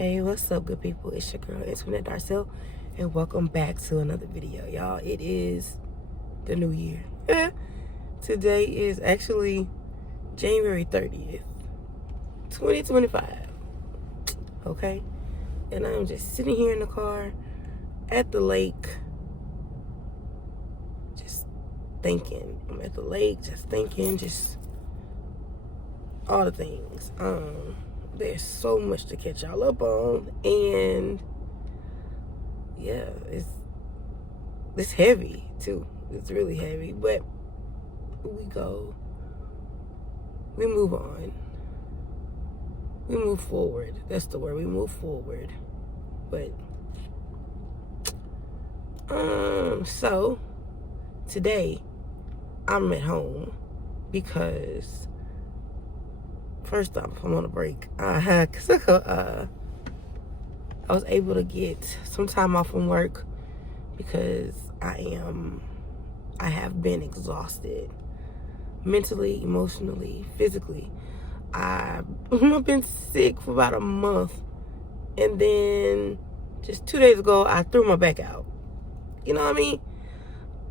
Hey, what's up, good people? It's your girl, Internet Darcel, and welcome back to another video. Y'all, it is the new year. Today is actually January 30th, 2025. Okay? And I'm just sitting here in the car at the lake, just thinking. I'm at the lake, just thinking, just all the things. There's so much to catch y'all up on, and yeah, it's heavy too. It's really heavy, but we move on, we move forward. That's the word. We move forward. But so today I'm at home because first off, I'm on a break. Cause I was able to get some time off from work because I have been exhausted mentally, emotionally, physically. I've been sick for about a month, and then just 2 days ago I threw my back out. You know what I mean?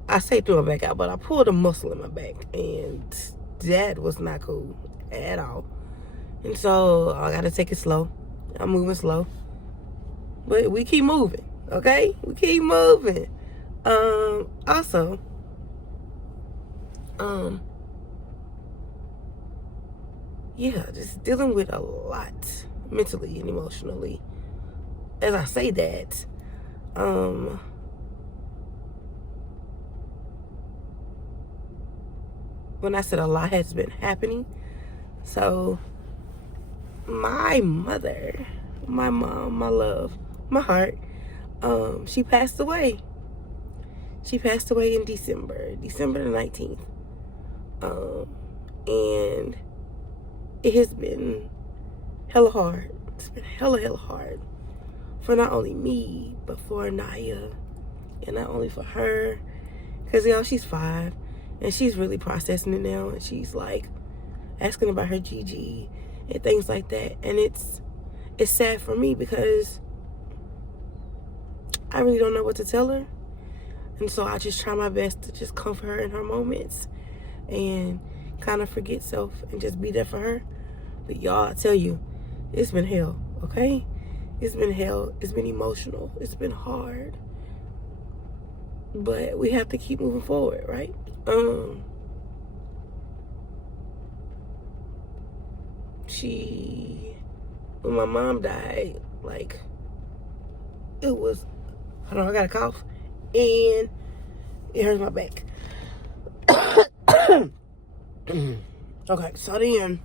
I say threw my back out, but I pulled a muscle in my back, and that was not cool at all. And so I gotta take it slow. I'm moving slow, but we keep moving, okay? We keep moving. Also, yeah, just dealing with a lot mentally and emotionally. As I say that, when I said a lot has been happening, so my mother, my mom, my love, my heart, she passed away. She passed away in December the 19th. And it has been hella hard. It's been hella hard for not only me, but for Naya, and not only for her, because y'all, she's 5 and she's really processing it now, and she's like asking about her Gigi and things like that. And it's sad for me because I really don't know what to tell her. And so I just try my best to just comfort her in her moments and kind of forget self and just be there for her. But y'all, I tell you, it's been hell, okay? It's been hell. It's been emotional. It's been hard. But we have to keep moving forward, right? When my mom died, like, it was, hold on, I got a cough, and it hurts my back. Okay, so then,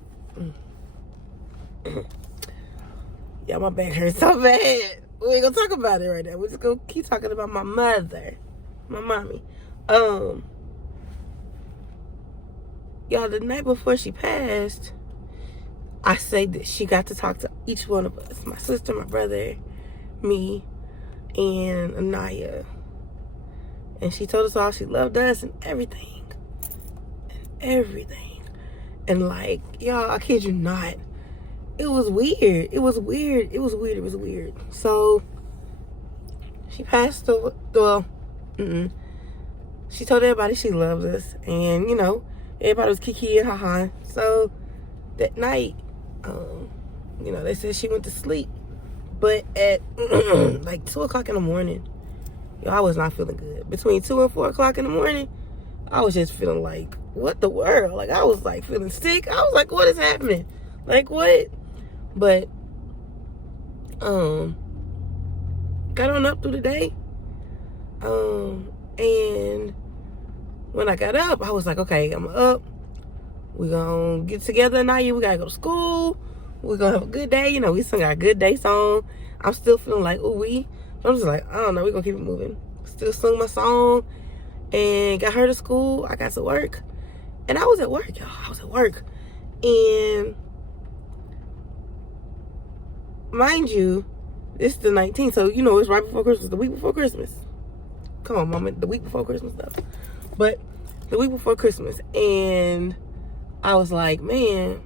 yeah, my back hurts so bad. We ain't gonna talk about it right now. We're just gonna keep talking about my mother, my mommy. Y'all, the night before she passed, I say that she got to talk to each one of us, my sister, my brother, me, and Anaya. And she told us all she loved us and everything. And like, y'all, I kid you not, it was weird. It was weird. So she passed away. Well, she told everybody she loved us, and you know, everybody was kiki and haha. So that night, you know, they said she went to sleep, but at like 2 o'clock in the morning, yo, I was not feeling good. Between 2 and 4 o'clock in the morning, I was just feeling like, what the world? Like, I was like feeling sick. I was like, what is happening? Like, what? But got on up through the day. And when I got up, I was like, okay, I'm up. We're gonna get together tonight. We gotta go to school. We're gonna have a good day. You know, we sung our good day song. I'm still feeling like, ooh, so I'm just like, I don't know, we're gonna keep it moving. Still sung my song and got her to school. I got to work. And I was at work, y'all. I was at work. And mind you, it's the 19th, so you know it's right before Christmas, the week before Christmas. Come on, mama, the week before Christmas stuff. But the week before Christmas, and I was like, man,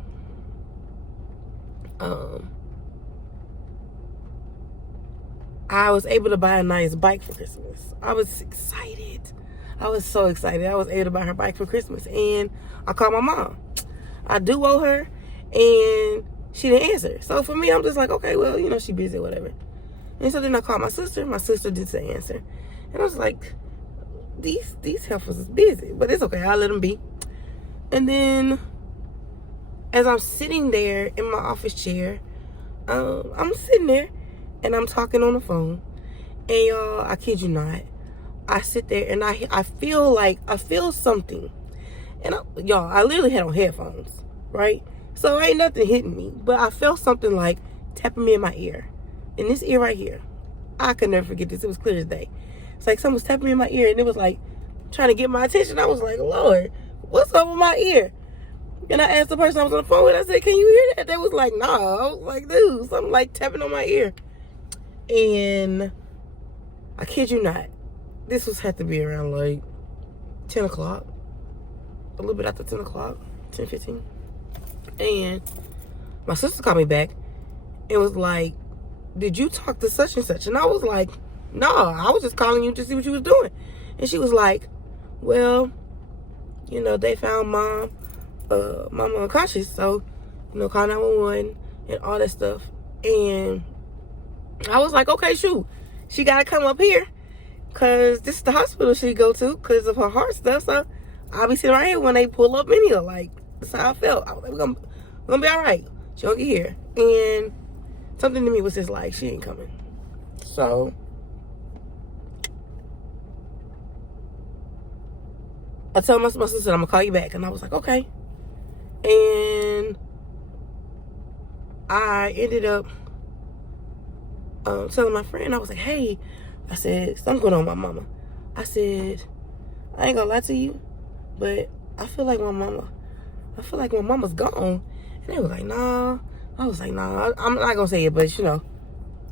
I was able to buy a nice bike for Christmas. I was excited. I was so excited. I was able to buy her bike for Christmas. And I called my mom. I do owe her. And she didn't answer. So for me, I'm just like, okay, well, you know, she busy or whatever. And so then I called my sister. My sister did say answer. And I was like, these heifers is busy. But it's okay. I'll let them be. And then as I'm sitting there in my office chair, I'm sitting there and I'm talking on the phone. And y'all, I kid you not, I sit there and I feel something. And y'all, I literally had on headphones, right? So ain't nothing hitting me. But I felt something like tapping me in my ear. In this ear right here. I could never forget this. It was clear as day. It's like someone was tapping me in my ear and it was like trying to get my attention. I was like, Lord, what's up with my ear? And I asked the person I was on the phone with, I said, can you hear that? They was like, nah. I was like, dude, something like tapping on my ear. And I kid you not, this had to be around like 10 o'clock. A little bit after 10 o'clock, 10:15. And my sister called me back and was like, did you talk to such and such? And I was like, no, I was just calling you to see what you was doing. And she was like, well, you know, they found mama unconscious, so, you know, call 911 and all that stuff. And I was like, okay, shoot, she gotta come up here because this is the hospital she go to because of her heart stuff. So I'll be sitting right here when they pull up in here. Like, that's how I felt. I was like, we're gonna be all right. She gonna get here. And something to me was just like, she ain't coming. So I told my sister, I'm gonna call you back. And I was like, okay. And I ended up telling my friend, I was like, hey, I said, something's going on with my mama. I said, I ain't gonna lie to you, but I feel like my mama's gone. And they were like, nah. I was like, nah, I'm not gonna say it, but you know,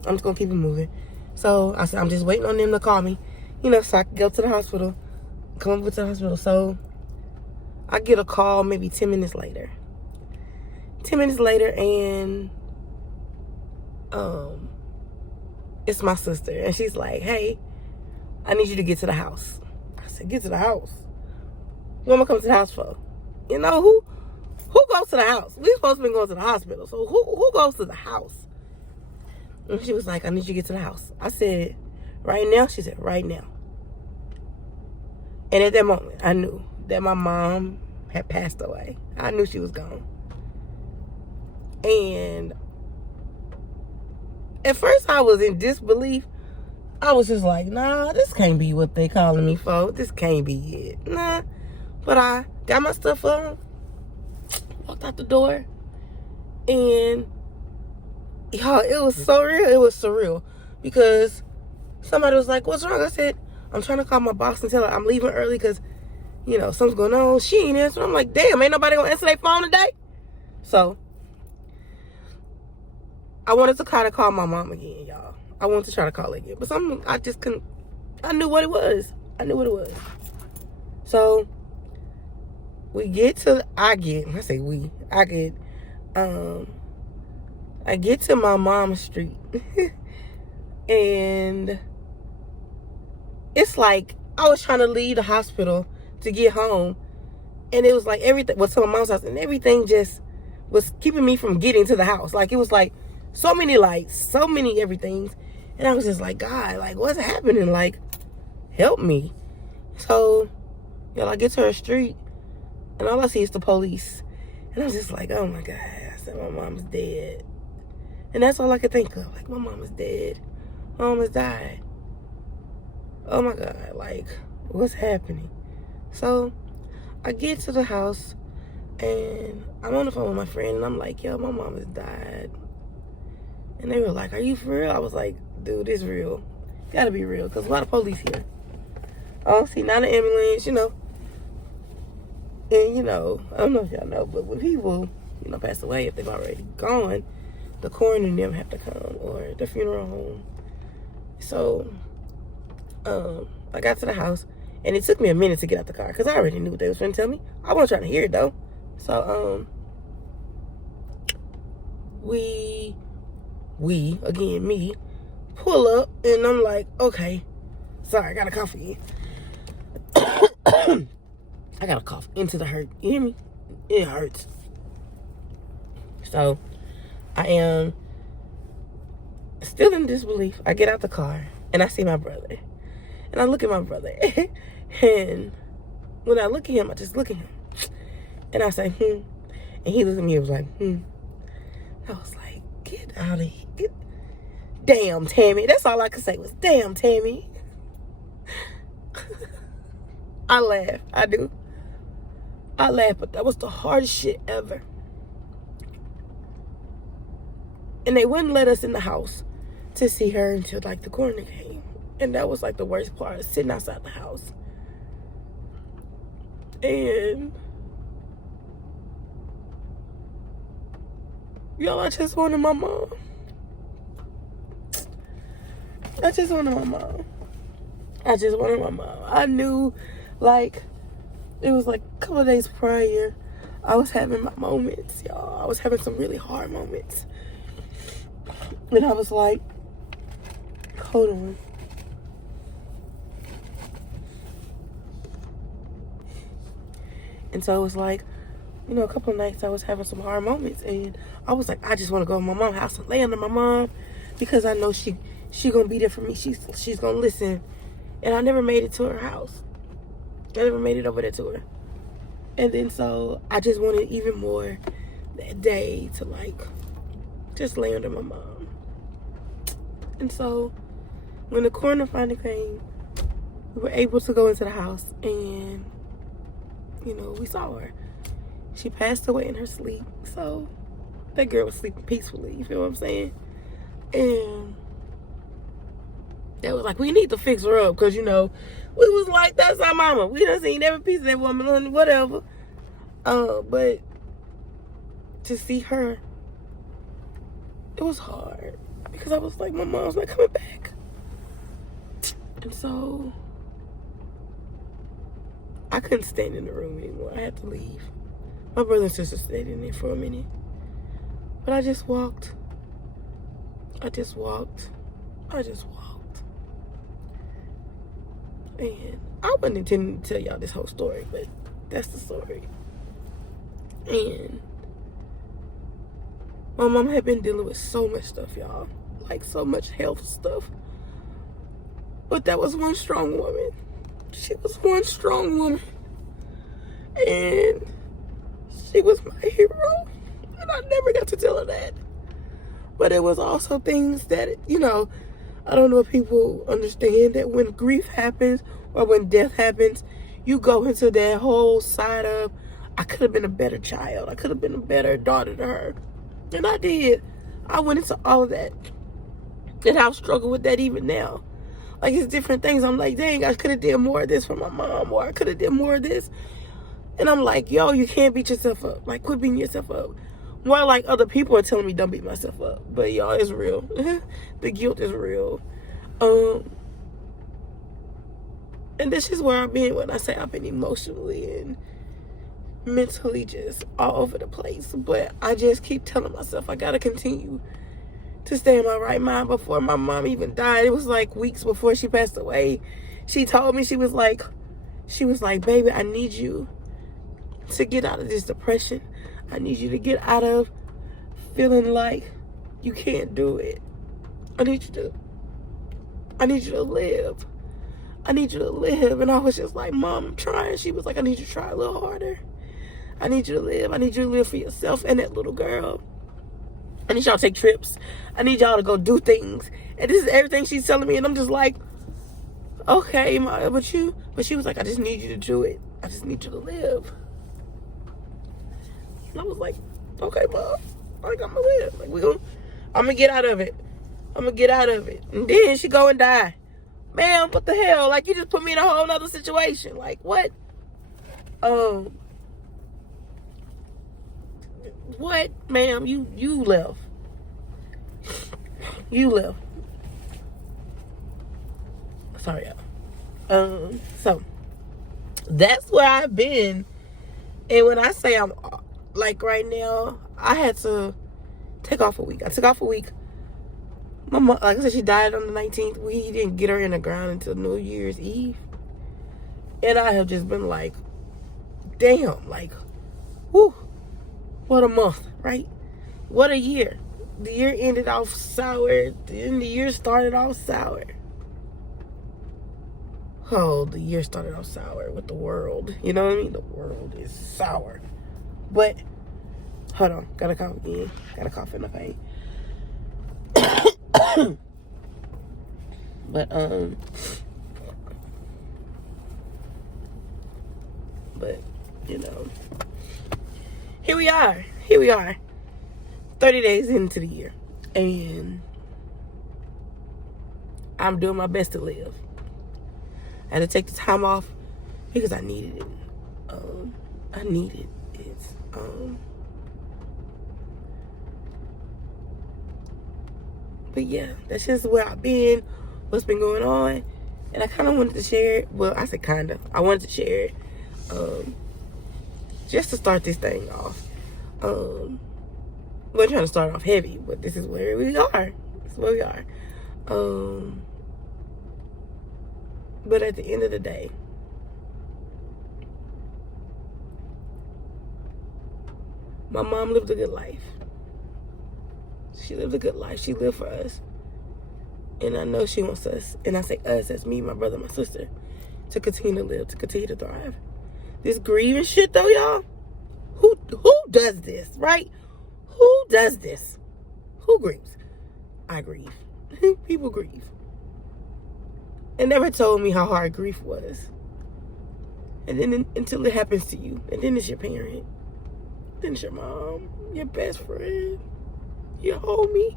I'm just gonna keep it moving. So I said, I'm just waiting on them to call me, you know, so I can go to the hospital, come over to the hospital. So I get a call maybe 10 minutes later. 10 minutes later, and it's my sister. And she's like, hey, I need you to get to the house. I said, get to the house? What am I coming to the house for? You know, who goes to the house? We supposed to be going to the hospital. So who goes to the house? And she was like, I need you to get to the house. I said, right now? She said, right now. And at that moment, I knew that my mom had passed away. I knew she was gone. And at first I was in disbelief. I was just like, nah, this can't be what they calling me for. This can't be it. Nah. But I got my stuff on, walked out the door, and y'all, it was so real. It was surreal. Because somebody was like, what's wrong? I said, I'm trying to call my boss and tell her I'm leaving early because, you know, something's going on. She ain't answering. I'm like, damn, ain't nobody gonna answer their phone today? So I wanted to kind of call my mom again, y'all. I wanted to try to call her again. But I just couldn't. I knew what it was. So I get to my mom's street. And it's like I was trying to leave the hospital to get home. And it was like everything was to my mom's house. And everything just was keeping me from getting to the house. Like, it was like so many lights, so many everythings. And I was just like, God, like, what's happening? Like, help me. So, y'all, I get to her street, and all I see is the police. And I was just like, oh, my God. I said, my mom's dead. And that's all I could think of. Like, my mom is dead. My mom has died. Oh, my God. Like, what's happening? So, I get to the house, and I'm on the phone with my friend, and I'm like, yo, my mom has died. And they were like, are you for real? I was like, dude, it's real. Gotta be real, because a lot of police here. I don't see not an ambulance, you know. And, you know, I don't know if y'all know, but when people, you know, pass away, if they've already gone, the coroner and them have to come, or the funeral home. So, I got to the house, and it took me a minute to get out the car, because I already knew what they was trying to tell me. I wasn't trying to hear it, though. So, again, me, pull up, and I'm like, okay. Sorry, I got a cough again. I got a cough into the hurt. You hear me? It hurts. So, I am still in disbelief. I get out the car, and I see my brother. And I look at my brother. And when I look at him, I just look at him. And I say, And he looked at me and was like, I was like, get out of here. Damn, Tammy. That's all I could say was, damn, Tammy. I laugh. I do. I laugh, but that was the hardest shit ever. And they wouldn't let us in the house to see her until, like, the coroner came. And that was, like, the worst part, sitting outside the house. And y'all, I just wanted my mom. I just wanted my mom. I just wanted my mom. I knew, like, it was like a couple of days prior, I was having my moments, y'all. I was having some really hard moments. And I was like, hold on. And so it was like, you know, a couple of nights I was having some hard moments. And I was like, I just want to go to my mom's house and lay under my mom. Because I know she going to be there for me. She's going to listen. And I never made it to her house. I never made it over there to her. And then so I just wanted even more that day to, like, just lay under my mom. And so when the coroner finally came, we were able to go into the house and, you know, we saw her. She passed away in her sleep. So that girl was sleeping peacefully. You feel what I'm saying? And they was like, we need to fix her up. Because, you know, we was like, that's our mama. We done seen every piece of that woman, whatever. But to see her, it was hard. Because I was like, my mom's not coming back. And so I couldn't stand in the room anymore. I had to leave. My brother and sister stayed in there for a minute. But I just walked. And I wasn't intending to tell y'all this whole story, but that's the story. And my mom had been dealing with so much stuff, y'all. Like, so much health stuff. But that was one strong woman. She was one strong woman. And she was my hero. And I never got to tell her that. But it was also things that, you know, I don't know if people understand that when grief happens or when death happens, you go into that whole side of, I could have been a better child. I could have been a better daughter to her. And I did. I went into all of that. And I've struggled with that even now. Like, it's different things. I'm like, dang, I could have did more of this for my mom, or I could have did more of this. And I'm like, yo, you can't beat yourself up. Like, quit beating yourself up. More like other people are telling me don't beat myself up. But y'all, it's real. The guilt is real. And this is where I've been when I say I've been emotionally and mentally just all over the place. But I just keep telling myself I gotta continue to stay in my right mind. Before my mom even died, it was like weeks before she passed away, she told me, she was like, baby, I need you to get out of this depression. I need you to get out of feeling like you can't do it. I need you to live. I need you to live. And I was just like, Mom, I'm trying. She was like, I need you to try a little harder. I need you to live. I need you to live for yourself and that little girl. I need y'all to take trips. I need y'all to go do things. And this is everything she's telling me. And I'm just like, okay, Ma, but she was like, I just need you to do it. I just need you to live. And I was like, okay, Mom. Like, I'm gonna live. Like, I'm gonna get out of it. And then she go and die. Man, what the hell? Like, you just put me in a whole nother situation. Like, what? What, ma'am? You left. You left. Sorry, y'all. So that's where I've been. And when I say I'm like right now, I had to take off a week. I took off a week My mom, like I said, she died on the 19th. We didn't get her in the ground until New Year's Eve. And I have just been like, damn, like, whew, what a month, right? What a year. The year ended off sour. Then the year started off sour. Oh, the year started off sour with the world. You know what I mean? The world is sour. But, hold on. Got a cough again. Got a cough in the vein. But, you know, here we are. 30 days into the year. And I'm doing my best to live. I had to take the time off because I needed it. I needed it. But yeah, that's just where I've been, what's been going on. And I kind of wanted to share it. Well, I said kind of. I wanted to share it just to start this thing off. We're trying to start off heavy, but this is where we are. This is where we are. But at the end of the day, my mom lived a good life. She lived a good life. She lived for us. And I know she wants us, and I say us, that's me, my brother, my sister, to continue to live, to continue to thrive. This grieving shit though, y'all, who does this, right? Who does this? Who grieves? I grieve. People grieve. And never told me how hard grief was. And then until it happens to you. And then it's your parent. Then it's your mom, your best friend, your homie.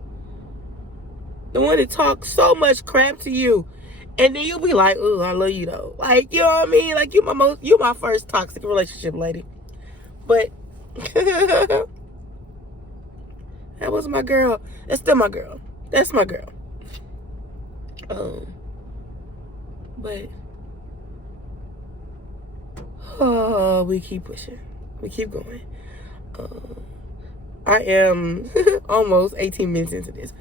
The one that talks so much crap to you. And then you'll be like, oh, I love you though. Like, you know what I mean? Like, you my first toxic relationship, lady. But that was my girl. That's still my girl. That's my girl. But we keep pushing. We keep going. I am almost 18 minutes into this.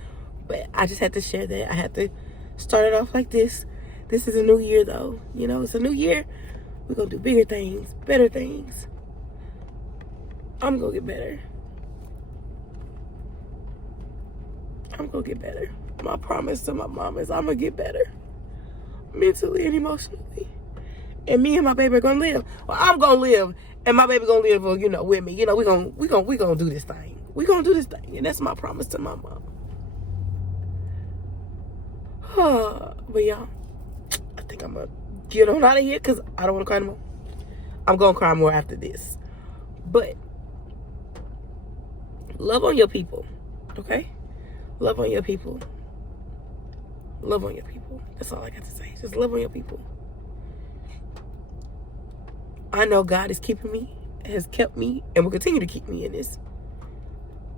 But I just had to share that. I had to start it off like this. This is a new year though. You know, it's a new year. We're gonna do bigger things, better things. I'm gonna get better. I'm gonna get better. My promise to my mom is I'm gonna get better. Mentally and emotionally. And me and my baby are gonna live. Well, I'm gonna live and my baby gonna live, you know, with me. You know, we gonna do this thing. We gonna do this thing. And that's my promise to my mom. But y'all, I think I'm gonna get on out of here because I don't want to cry no more. I'm gonna cry more after this. But love on your people, okay? Love on your people. Love on your people. That's all I got to say. Just love on your people. I know God is keeping me, has kept me, and will continue to keep me in this.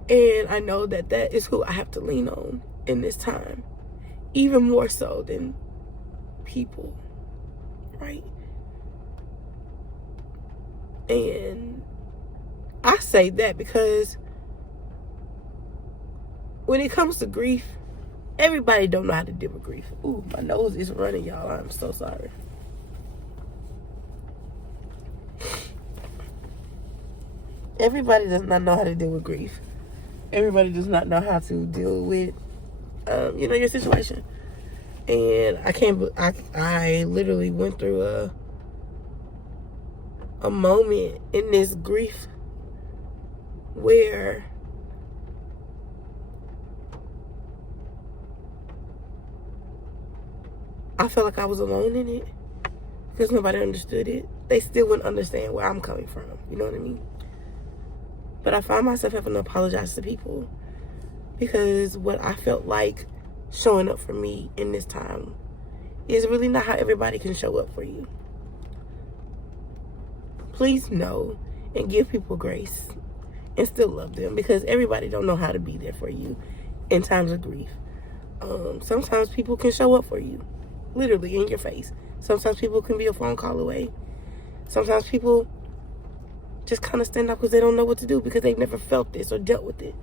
And I know that that is who I have to lean on in this time. Even more so than people, right? And I say that because when it comes to grief, everybody don't know how to deal with grief. Ooh, my nose is running, y'all. I'm so sorry. Everybody does not know how to deal with grief. Everybody does not know how to deal with you know, your situation. And I literally went through a moment in this grief where I felt like I was alone in it because nobody understood it. They still wouldn't understand where I'm coming from. You know what I mean? But I found myself having to apologize to people because what I felt like showing up for me in this time is really not how everybody can show up for you. Please know and give people grace and still love them because everybody don't know how to be there for you in times of grief. Sometimes people can show up for you, literally in your face. Sometimes people can be a phone call away. Sometimes people just kind of stand up because they don't know what to do because they've never felt this or dealt with it.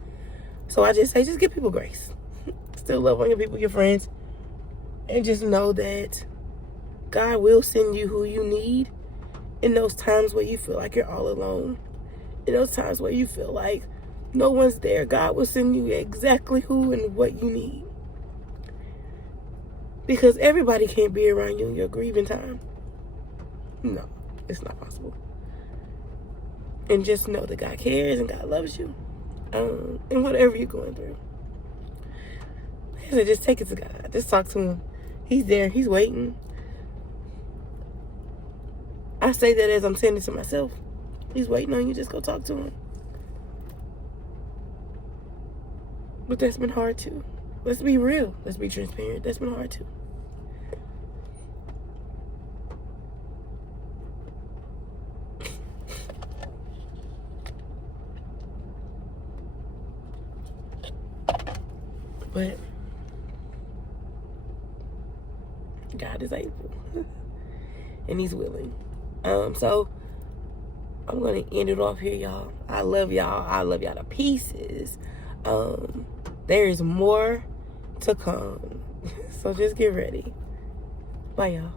So I just say, just give people grace. still love on your people, your friends. And just know that God will send you who you need in those times where you feel like you're all alone. In those times where you feel like no one's there, God will send you exactly who and what you need. Because everybody can't be around you in your grieving time. No, it's not possible. And just know that God cares and God loves you. And whatever you're going through. So just take it to God. Just talk to him. He's there. He's waiting. I say that as I'm saying it to myself. He's waiting on you. Just go talk to him. But that's been hard too. Let's be real. Let's be transparent. That's been hard too. But God is able. And he's willing. So I'm going to end it off here, y'all. I love y'all. I love y'all to pieces. There is more to come. So just get ready. Bye, y'all.